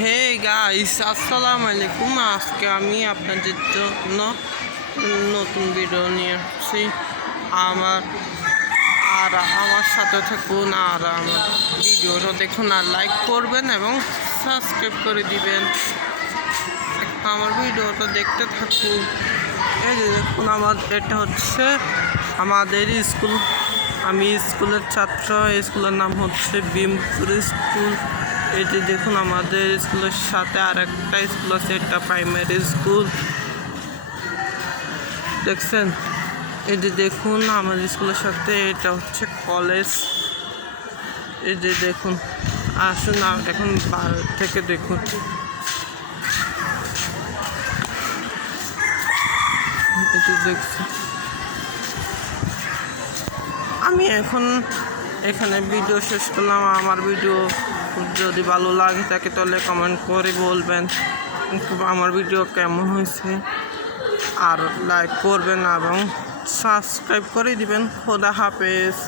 Hey guys, আসসালামু আলাইকুম। আজকে আমি আপনাদের জন্য নতুন ভিডিও নিয়ে আসছি। আমার সাথে থাকুন আর আমার ভিডিওটা দেখুন আর লাইক করবেন এবং সাবস্ক্রাইব করে দিবেন। আমার ভিডিওটা দেখতে থাকুন। এই যে দেখুন, এটা হচ্ছে আমাদের স্কুল। আমি স্কুলের ছাত্র। স্কুলের নাম হচ্ছে বিমপুর স্কুল। এটি দেখুন, আমাদের স্কুলের সাথে আরেকটা স্কুল আছে, এটা প্রাইমারি স্কুল। দেখছেন? এটি দেখুন, আমাদের স্কুলের সাথে এটা হচ্ছে কলেজ। এই যে দেখুন, আসুন এখন বাইরে থেকে দেখুন। এটি দেখছি। আমি এখন এখানে ভিডিও শেষ করলাম। আমার ভিডিও যদি ভালো লাগে থাকে তাহলে কমেন্ট করে বলবেন আমার ভিডিও কেমন হয়েছে, আর লাইক করবেন এবং সাবস্ক্রাইব করে দিবেন। খোদা হাফেজ।